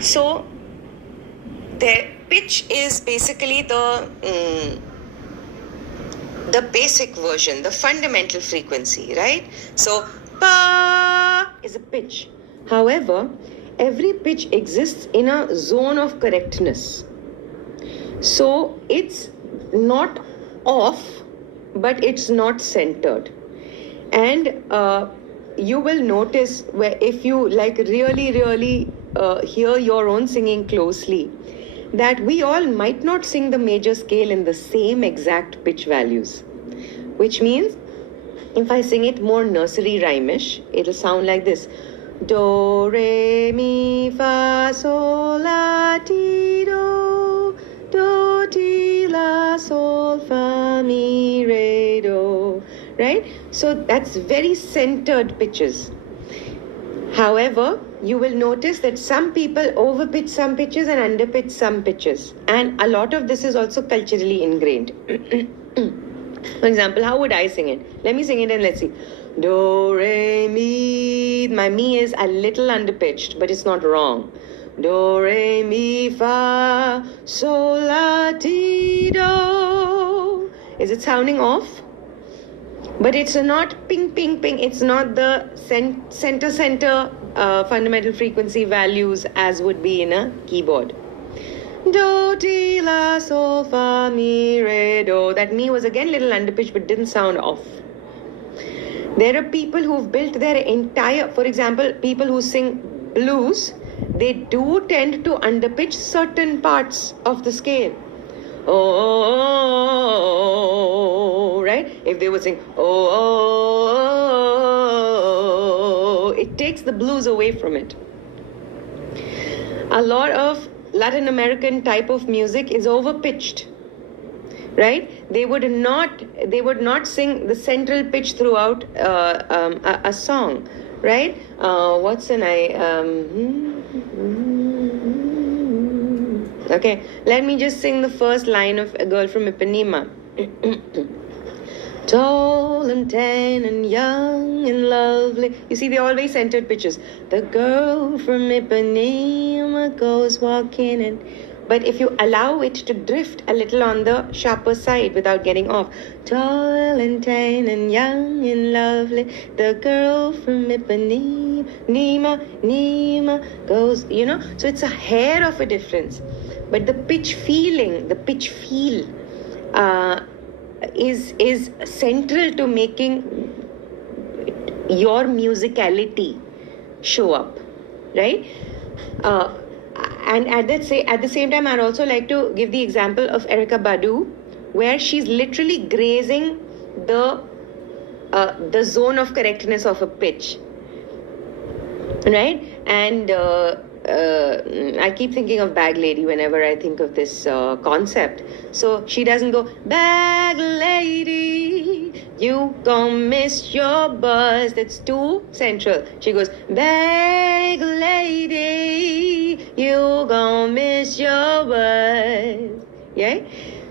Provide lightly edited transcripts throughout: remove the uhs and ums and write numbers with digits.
So the pitch is basically the basic version, the fundamental frequency, right? So pa is a pitch. However, every pitch exists in a zone of correctness. So it's not off, but it's not centered. And you will notice where if you like really hear your own singing closely, that we all might not sing the major scale in the same exact pitch values, which means if I sing it more nursery rhymish, it'll sound like this: do re mi fa sol la ti do ti la sol fa mi re do, right? So that's very centered pitches. However, you will notice that some people overpitch some pitches and underpitch some pitches, and a lot of this is also culturally ingrained. For example, how would I sing it? Let me sing it and let's see. Do, re, mi. My mi is a little underpitched, but it's not wrong. Do, re, mi, fa, sol, la, ti, do. Is it sounding off? But it's not ping, ping, ping. It's not the center fundamental frequency values as would be in a keyboard. Do, ti, la, sol, fa, mi, re, do. That mi was again a little underpitched but didn't sound off. There are people who've built their entire, for example, people who sing blues, they do tend to underpitch certain parts of the scale. Oh, right? If they would sing, oh, it takes the blues away from it. A lot of Latin American type of music is overpitched, right? They would not sing the central pitch throughout a song, right? What's an Okay, let me just sing the first line of A Girl from Ipanema. Tall and tan and young and lovely. You see, they're always centered pitches. The girl from Ipanema goes walking in. But if you allow it to drift a little on the sharper side without getting off. Tall and tan and young and lovely. The girl from Ipanema, Nima goes, you know. So it's a hair of a difference. But the pitch feel is central to making your musicality show up, right? And at the same time, I'd also like to give the example of Erykah Badu, where she's literally grazing the zone of correctness of a pitch, right? And I keep thinking of Bag Lady whenever I think of this concept. So she doesn't go, Bag Lady, you gon' miss your bus. That's too central. She goes, Bag Lady, you gon' miss your bus. Yeah?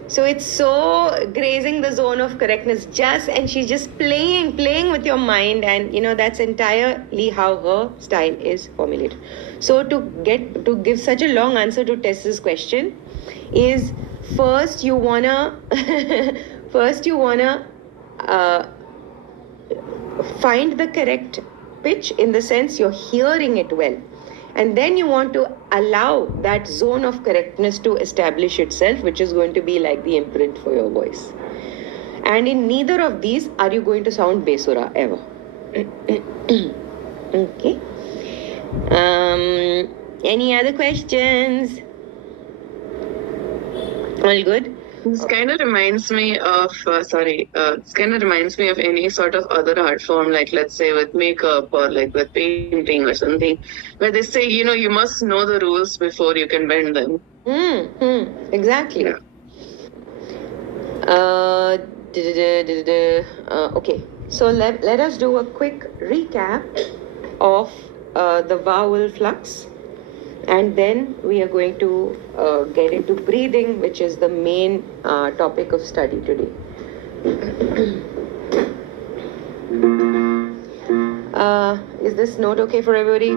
So it's so grazing the zone of correctness, and she's just playing with your mind, and you know that's entirely how her style is formulated. So to give such a long answer to Tess's question is first you wanna find the correct pitch in the sense you're hearing it well. And then you want to allow that zone of correctness to establish itself, which is going to be like the imprint for your voice. And in neither of these are you going to sound Besura ever. Okay. Any other questions? All good? This kind of reminds me of, any sort of other art form, like let's say with makeup or like with painting or something, where they say, you know, you must know the rules before you can bend them. Exactly. Yeah. Okay, so let us do a quick recap of the vowel flux. And then we are going to get into breathing, which is the main topic of study today. Is this note okay for everybody?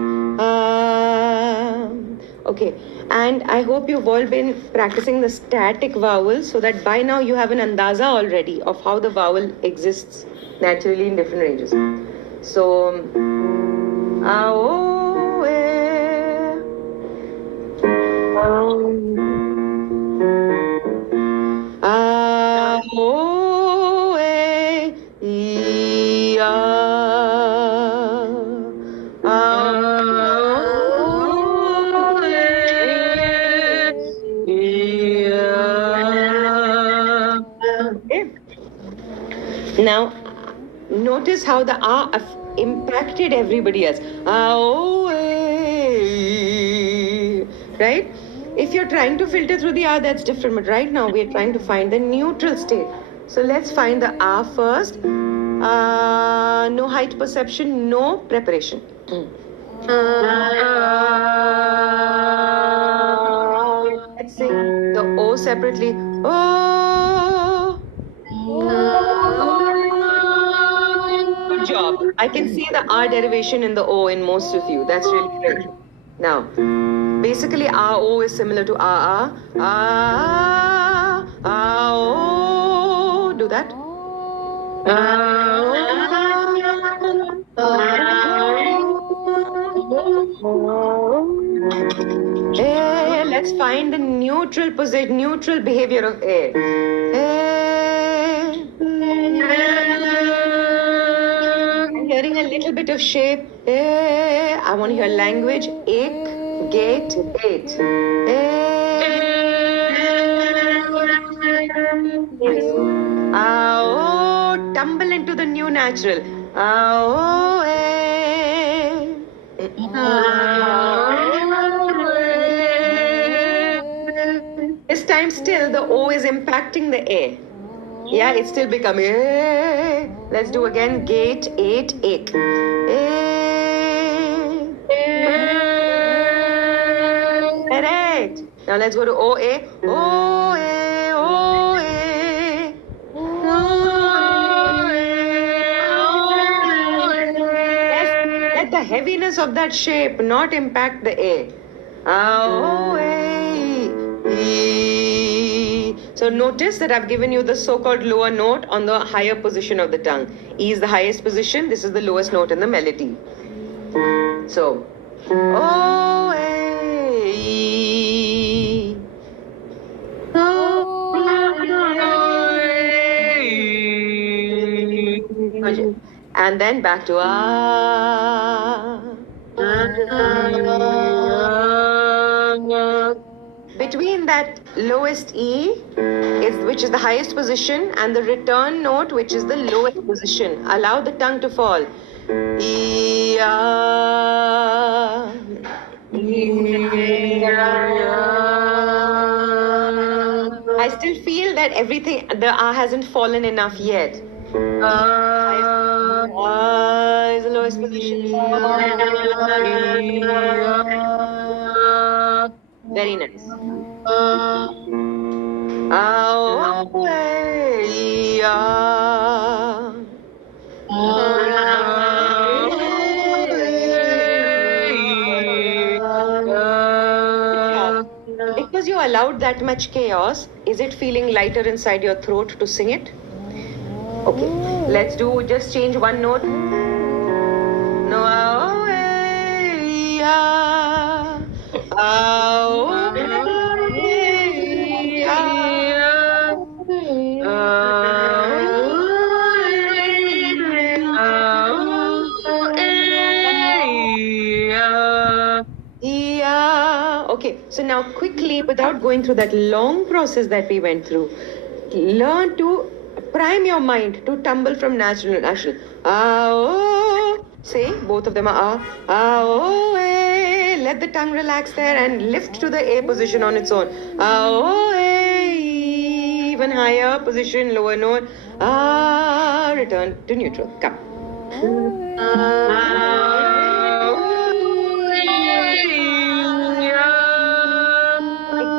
Okay, and I hope you've all been practicing the static vowels so that by now you have an andaza already of how the vowel exists naturally in different ranges. So, ao, ao, e, Okay. Now, notice how the impacted everybody else. Right? If you're trying to filter through the that's different. But right now, we're trying to find the neutral state. So let's find the first. No height perception, no preparation. Let's sing the O separately. Oh. Good job. I can see the R derivation in the O in most of you. That's really great. Now, basically, O is similar to O. Do that. Let's find the neutral position, neutral behavior of A. I'm hearing a little bit of shape. I want to hear language. Ek, gate, eight. Tumble into the new natural. This time still the O is impacting the A. Yeah, it's still becoming A. Let's do again. Gate, eight, ek. Correct. Now let's go to O, A. O, A, O, A. Let the heaviness of that shape not impact the A. O, A, E. So notice that I've given you the so-called lower note on the higher position of the tongue. E is the highest position. This is the lowest note in the melody. So, O, A, E. And then back to Between that lowest E, which is the highest position, and the return note, which is the lowest position, allow the tongue to fall. E, I still feel that everything, the hasn't fallen enough yet. Is the lowest position. Very nice. Because you allowed that much chaos, is it feeling lighter inside your throat to sing it? Okay, let's just change one note. No, Okay, so now quickly, without going through that long process that we went through, learn to prime your mind to tumble from natural to natural. Say, both of them are let the tongue relax there and lift to the A position on its own. Even higher position, lower note. Return to neutral. Come.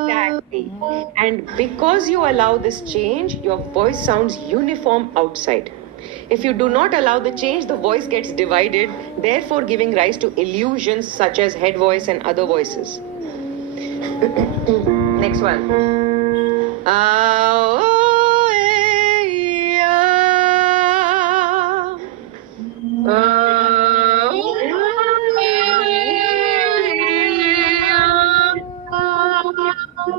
Exactly. And because you allow this change, your voice sounds uniform outside. If you do not allow the change, the voice gets divided, therefore giving rise to illusions such as head voice and other voices. Next one. Ah, oh, eh, ah.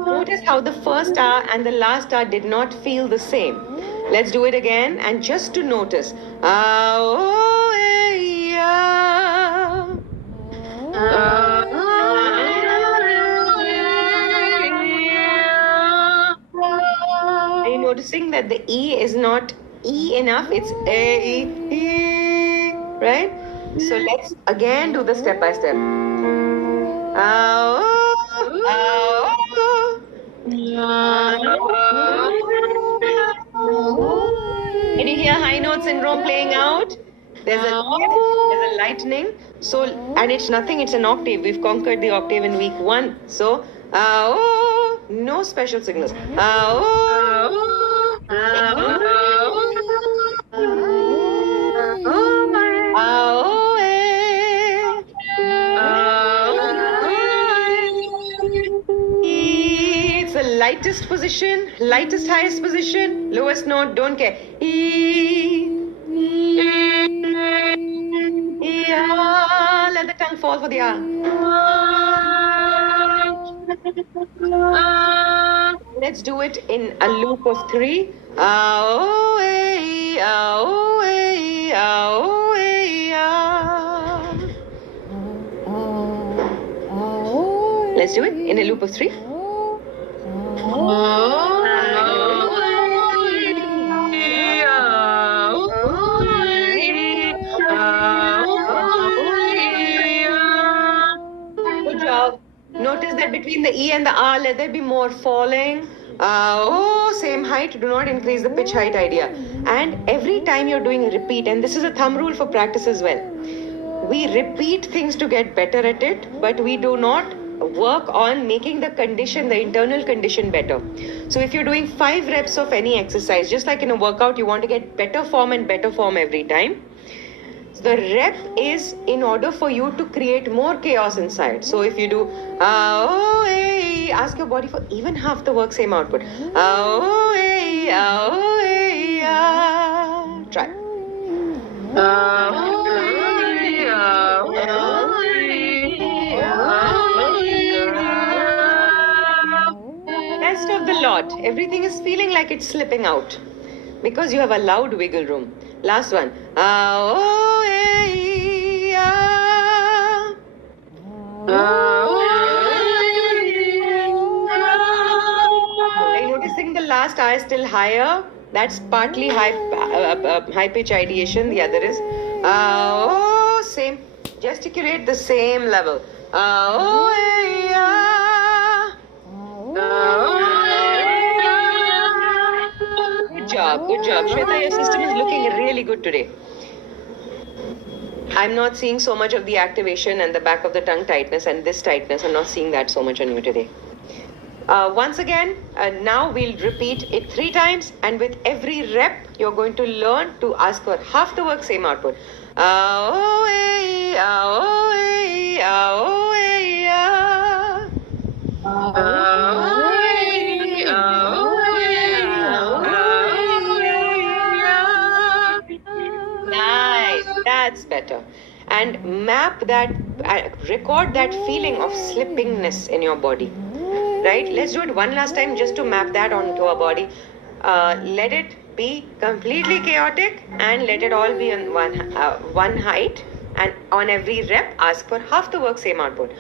Notice how the first R and the last R did not feel the same. Let's do it again, and just to notice. Ah, oh, eh, ah. Are you noticing that the E is not E enough? It's A, E, right? So let's again do the step by step. Ah, oh, ah, oh. Can you hear high note syndrome playing out? There's a lightning. So, and it's nothing, it's an octave. We've conquered the octave in week 1. So, oh, no special signals. Oh, it's the lightest position, lightest highest position, lowest note, don't care. Let the tongue fall for the R. Let's do it in a loop of 3. Oh, eh, oh, eh, oh, eh, Let's do it in a loop of 3. Good job. Notice that between the E and the R, let there be more falling. Same height. Do not increase the pitch height idea. And every time you're doing a repeat, and this is a thumb rule for practice as well. We repeat things to get better at it, but we do not work on making the condition, the internal condition better. So if you're doing 5 reps of any exercise, just like in a workout, you want to get better form and better form every time. The rep is in order for you to create more chaos inside. So if you do, ask your body for even half the work, same output. Try. Rest of the lot, everything is feeling like it's slipping out because you have allowed wiggle room. Last one. Are you noticing the last I is still higher? That's partly high pitch ideation. The other is same. Gesticulate the same level. Good job, good job. Shweta, your system is looking really good today. I'm not seeing so much of the activation and the back of the tongue tightness and this tightness. I'm not seeing that so much on you today. Once again, now we'll repeat it 3 times, and with every rep, you're going to learn to ask for half the work, same output. Nice, that's better. And map that, record that feeling of slippingness in your body. Right? Let's do it one last time just to map that onto our body. Let it be completely chaotic and let it all be on one height. And on every rep, ask for half the work, same output.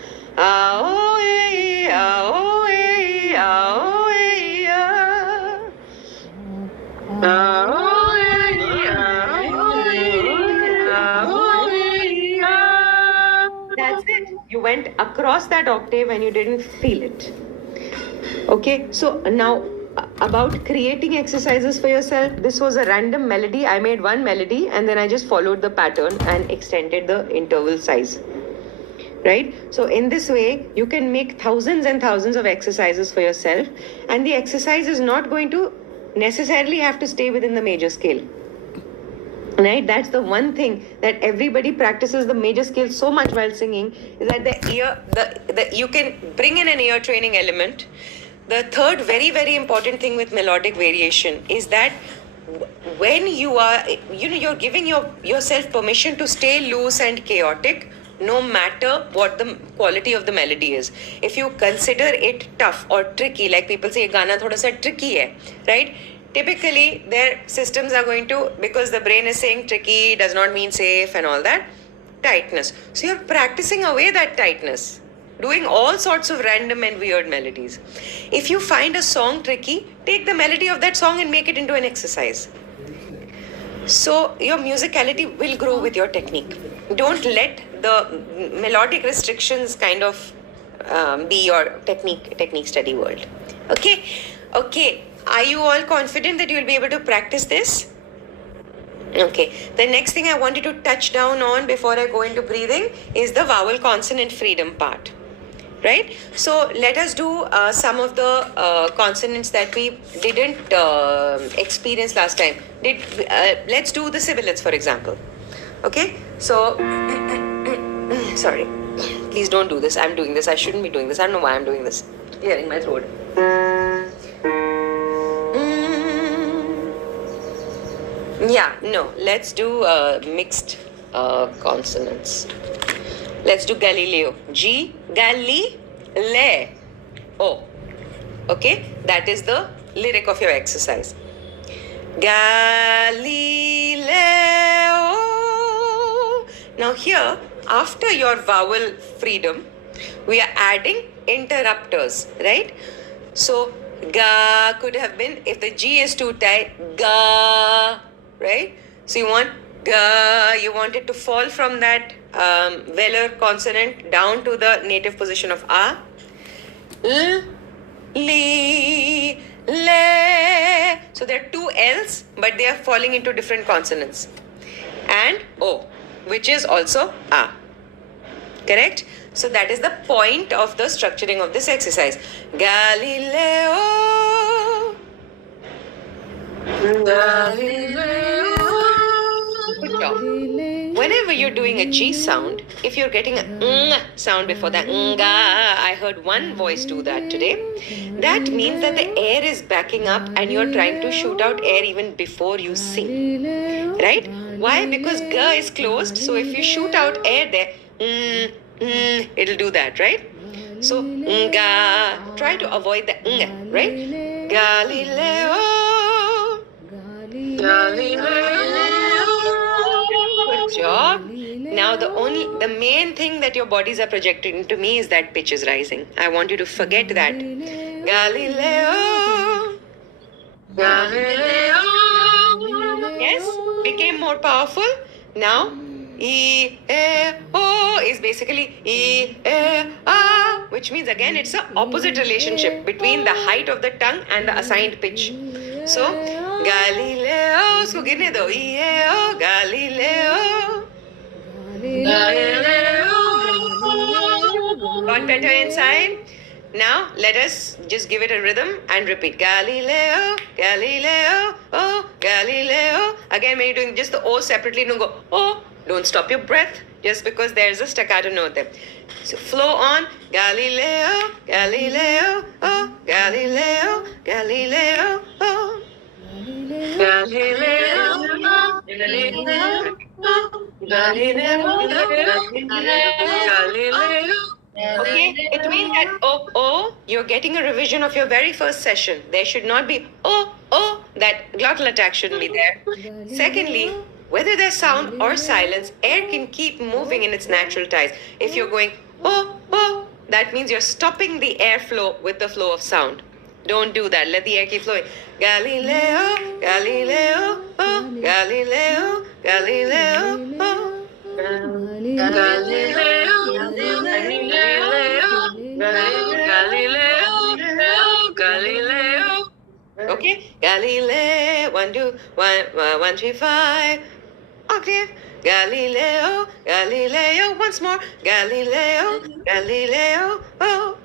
That's it. You went across that octave and you didn't feel it. Okay, so now about creating exercises for yourself. This was a random melody. I made one melody and then I just followed the pattern and extended the interval size. Right? So in this way, you can make thousands and thousands of exercises for yourself, and the exercise is not going to necessarily have to stay within the major scale. Right, that's the one thing that everybody practices the major scale so much while singing, is that you can bring in an ear training element. The third very important thing with melodic variation is that when you are, you're giving yourself permission to stay loose and chaotic, no matter what the quality of the melody is. If you consider it tough or tricky, like people say गाना थोड़ा सा tricky है, right? Typically their systems are going to, because the brain is saying tricky does not mean safe and all that, tightness. So you're practicing away that tightness, doing all sorts of random and weird melodies. If you find a song tricky, take the melody of that song and make it into an exercise. So your musicality will grow with your technique. Don't let the melodic restrictions kind of be your technique study world. Okay. Are you all confident that you will be able to practice this? Okay. The next thing I wanted to touch down on before I go into breathing is the vowel consonant freedom part. Right? So let us do some of the consonants that we didn't experience last time. Let's do the sibilants, for example. Okay? So, sorry. Please don't do this. I'm doing this. I shouldn't be doing this. I don't know why I'm doing this. Clearing my throat. Let's do mixed consonants. Let's do Galileo. G, Gali, Le, O. Okay, that is the lyric of your exercise. Galileo. Now here, after your vowel freedom, we are adding interrupters, right? So, ga could have been, if the G is too tight, ga, right? So you want ga, you want it to fall from that velar consonant down to the native position of a. L, li, le. So there are two L's, but they are falling into different consonants. And O, which is also a. Correct? So that is the point of the structuring of this exercise. Galileo. Good job. Whenever you're doing a G sound, if you're getting a ng sound before that, nga, I heard one voice do that today. That means that the air is backing up and you're trying to shoot out air even before you sing. Right? Why? Because ga is closed. So if you shoot out air there, it'll do that, right? So, nga, try to avoid the ng, right? Galileo. Good job. Now the main thing that your bodies are projecting into me is that pitch is rising. I want you to forget that. Galileo. Yes, became more powerful. Now, E, E, O is basically E, E, A, which means again it's an opposite relationship between the height of the tongue and the assigned pitch. So, Galileo, usko गिरने दो, E, E, O, Galileo. Got better inside? Now, let us just give it a rhythm and repeat. Galileo, Galileo, oh, Galileo. Again, when you're doing just the O separately, don't go, oh. Don't stop your breath just because there's a staccato note there. So flow on. Galileo, Galileo, oh, Galileo, Galileo, oh. Galileo, Galileo, Galileo. Okay, it means that oh, you're getting a revision of your very first session. There should not be oh, that glottal attack shouldn't be there. Secondly, whether there's sound or silence, air can keep moving in its natural ties. If you're going, oh, that means you're stopping the airflow with the flow of sound. Don't do that. Let the air keep flowing. Galileo, Galileo, oh, Galileo, Galileo, oh. Galileo, Galileo. Okay, Galileo, 1, 2, 1, 1, 3, 5. Octave. Galileo, Galileo, once more. Galileo, Galileo, oh.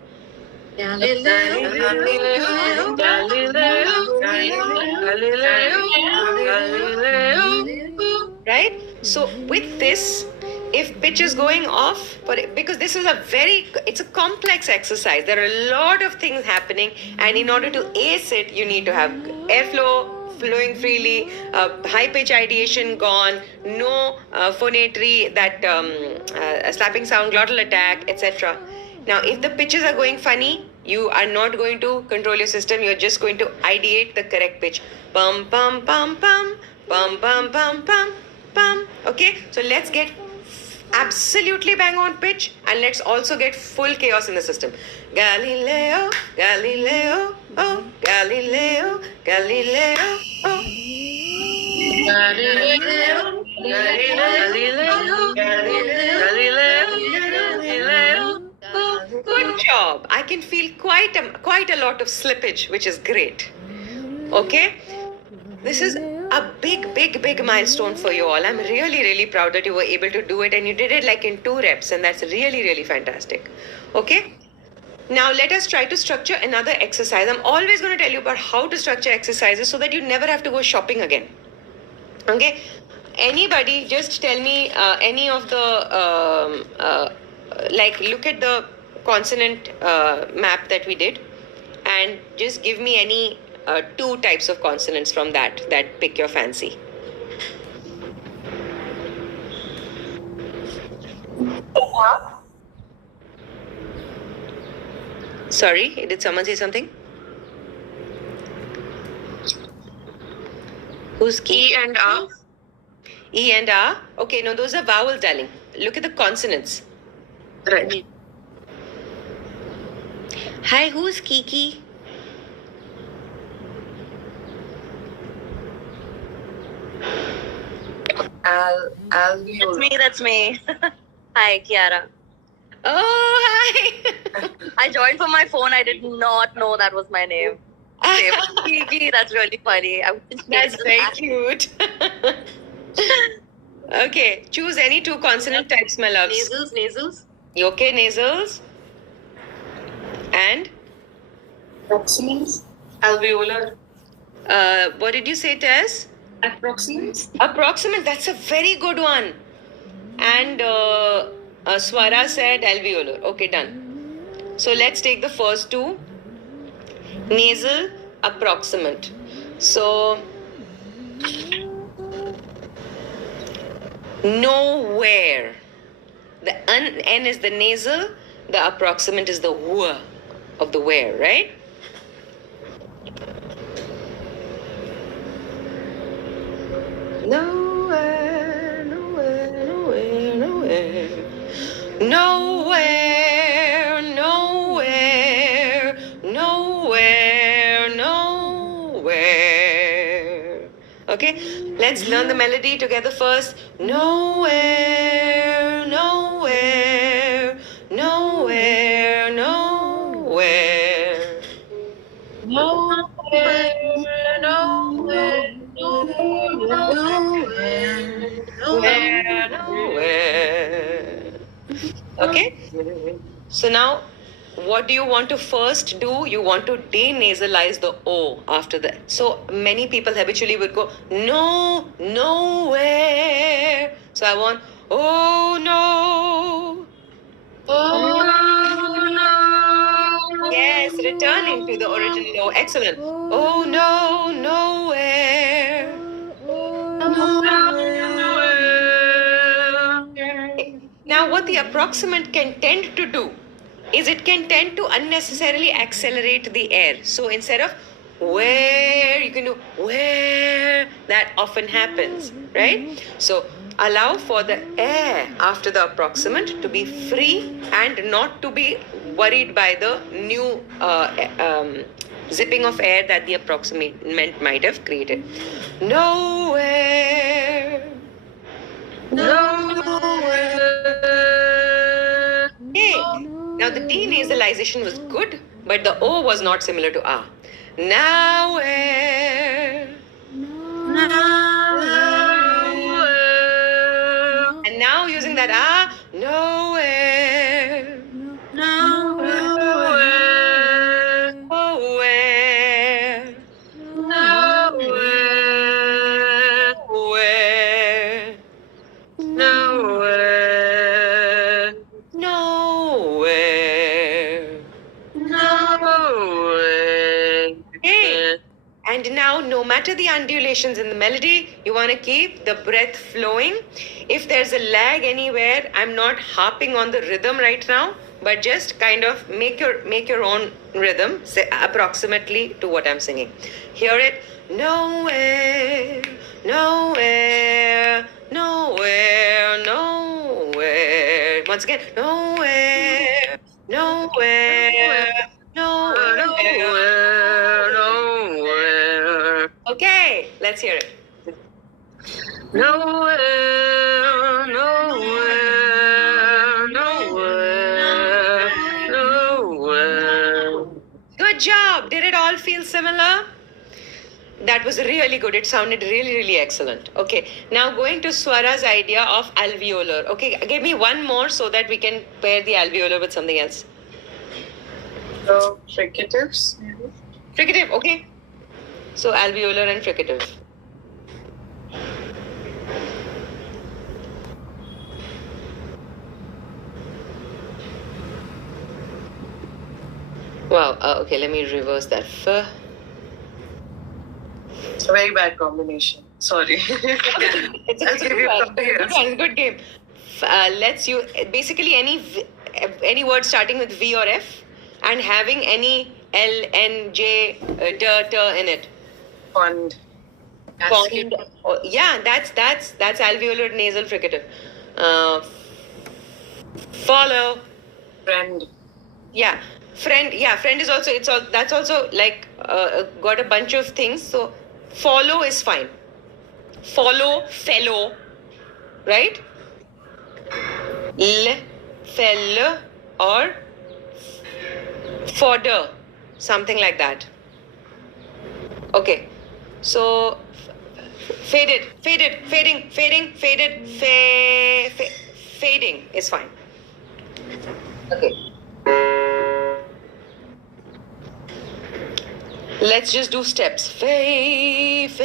Galileo, Galileo, Galileo, Galileo, Galileo, right? So with this, if pitch is going off, because this is it's a complex exercise. There are a lot of things happening, and in order to ace it, you need to have airflow flowing freely, high pitch ideation gone, no phonatory, that slapping sound, glottal attack, etc. Now, if the pitches are going funny, you are not going to control your system. You're just going to ideate the correct pitch. Pum pum pum pum pum pum pum pum pum. Okay, so let's get absolutely bang on pitch, and let's also get full chaos in the system. Galileo, Galileo, oh, Galileo, Galileo, oh. Galileo, Galileo, Galileo. Good job. I can feel quite a lot of slippage, which is great. Okay, this is a big milestone for you all. I'm really proud that you were able to do it, and you did it like in 2 reps, and that's really fantastic. Okay, now let us try to structure another exercise. I'm always going to tell you about how to structure exercises so that you never have to go shopping again. Okay, anybody just tell me any of the look at the consonant map that we did, and just give me any 2 types of consonants from that pick your fancy. Sorry, did someone say something? Who's key? E and R. E and R? Okay, no, those are vowels, darling. Look at the consonants. Right. Hi, who's Kiki? Alveolar. That's me. Hi, Kiara. Oh, hi. I joined from my phone. I did not know that was my name. Kiki, that's really funny. That's very cute. Okay, choose any 2 consonant types, my loves. Nasals. You okay, nasals? And? Approximants. Alveolar. What did you say, Tess? Approximants. Approximate, that's a very good one. And Swara said alveolar. Okay, done. So let's take the first 2. Nasal, approximate. So, nowhere. The N is the nasal, the approximate is the W of the where, right? Nowhere, nowhere, nowhere, nowhere. Nowhere, nowhere, nowhere, nowhere. Okay, let's learn the melody together first. Nowhere, nowhere, nowhere, nowhere. Nowhere, nowhere, nowhere. Okay, so now what do you want to first do? You want to denasalize the O after that. So many people habitually would go, no, nowhere. So I want, oh no. Oh no. Yes, returning to the original O. Excellent. Oh no, nowhere. Now, what the approximant can tend to do is it can tend to unnecessarily accelerate the air. So instead of where, you can do where. That often happens, right? So allow for the air after the approximant to be free and not to be worried by the new zipping of air that the approximant might have created. Nowhere. Nowhere. Okay. Now the denasalization was good, but the O was not similar to A. Nowhere. Nowhere. And now using that A, nowhere. Nowhere. Nowhere. Nowhere. no matter the undulations in the melody, you want to keep the breath flowing. If there's a lag anywhere, I'm not harping on the rhythm right now, but just kind of make your own rhythm, say approximately to what I'm singing. Hear it. Nowhere, nowhere, nowhere, nowhere. Once again, nowhere, nowhere, nowhere. Nowhere. Okay, let's hear it. Nowhere, nowhere, nowhere, nowhere. Good job. Did it all feel similar? That was really good. It sounded really, really excellent. Okay, now going to Swara's idea of alveolar. Okay, give me one more so that we can pair the alveolar with something else. Fricatives, maybe? Fricative, okay. So alveolar and fricative. Wow, okay, let me reverse that. It's a very bad combination. Sorry. It's I'll give you something else. good game. Let's you basically any word starting with V or F and having any L, N, J, T in it. Fund. Pond. Oh, yeah, that's alveolar nasal fricative. Follow. Friend. Yeah, friend. Yeah, friend is also that's also like got a bunch of things. So follow is fine. Follow, fellow, right? Fell or fodder, something like that. Okay, so fading, fading is fine. Okay. Let's just do steps. Faded.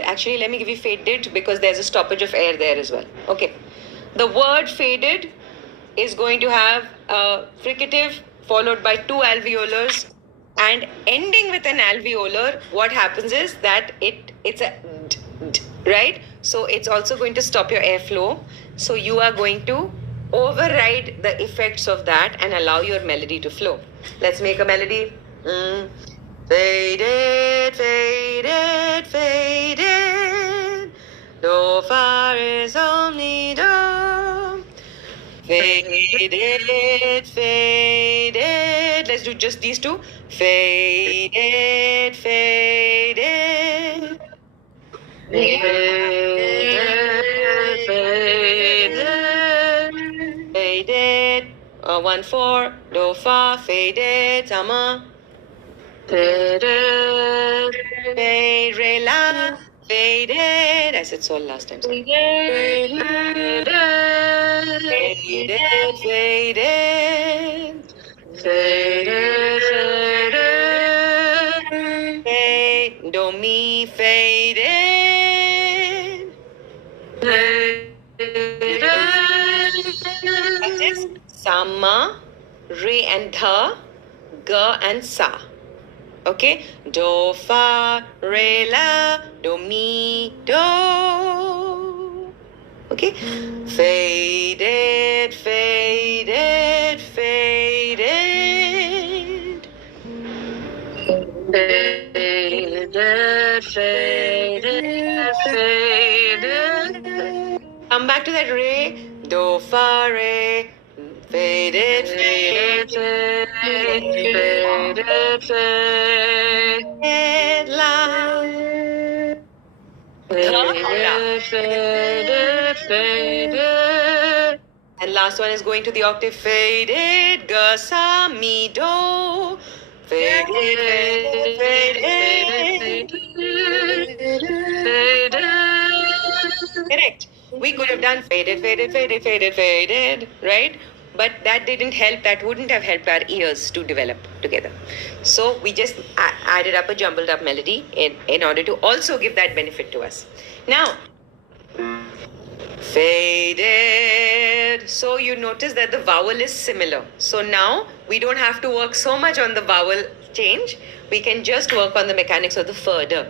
Actually, let me give you faded because there's a stoppage of air there as well. Okay. The word faded is going to have a fricative followed by two alveolars and ending with an alveolar. What happens is that it's a right? So it's also going to stop your airflow. So you are going to override the effects of that and allow your melody to flow. Let's make a melody. Faded, faded, faded. Do, fa is only do. Faded, faded. Let's do just these two. Faded, faded. Faded. 1 4. Do, fa, faded. Sama. Faded, fade, re, la, faded. I said sol last time. Sorry. Faded, faded, faded, faded, faded, fade, do, mi, faded, faded. That is sama, re and tha, ga and sa. Okay, do, fa, re, la, do, mi, do. Okay, faded, faded, faded. Faded, faded, faded. Come back to that re, do, fa, re. Faded, faded, faded, faded, la. Faded, faded, faded. And last one is going to the octave. Faded, ga, sa, mi, do. Faded, faded, faded, faded. Correct. We could have done faded, faded, faded, faded, faded, right? But that didn't help. That wouldn't have helped our ears to develop together. So we just added up a jumbled up melody in order to also give that benefit to us. Now, faded. So you notice that the vowel is similar. So now we don't have to work so much on the vowel change. We can just work on the mechanics of the further.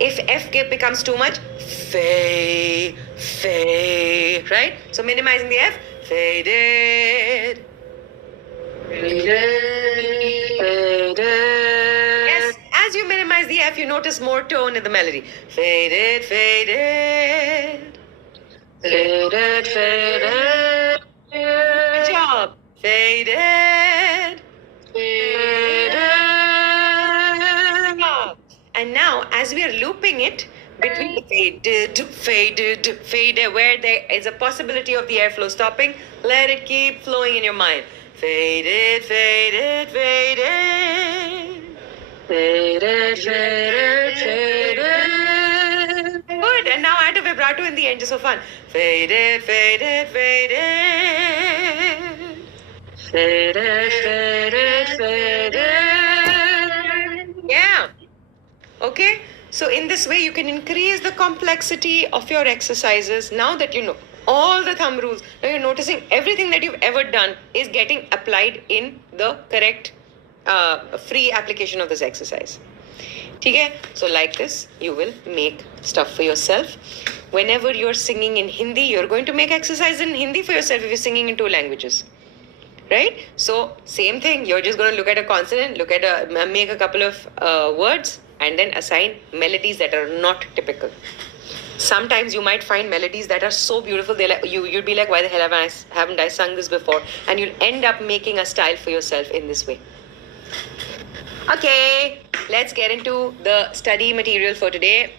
If F becomes too much, fade, right? So minimizing the F, faded. Yes, as you minimize the F, you notice more tone in the melody. Faded. Good job. Faded. And now, as we are looping it between the faded, where there is a possibility of the airflow stopping, let it keep flowing in your mind. Faded. Good. And now add a vibrato in the end, just for fun. Faded. Yeah. Okay. So in this way, you can increase the complexity of your exercises. Now that you know all the thumb rules, now you're noticing everything that you've ever done is getting applied in the correct free application of this exercise. Okay? So like this, you will make stuff for yourself. Whenever you're singing in Hindi, you're going to make exercise in Hindi for yourself if you're singing in 2 languages. Right? So same thing, you're just going to look at a consonant, make a couple of words, and then assign melodies that are not typical. Sometimes you might find melodies that are so beautiful, you'll be like, why the hell haven't I sung this before? And you'll end up making a style for yourself in this way. Okay, let's get into the study material for today.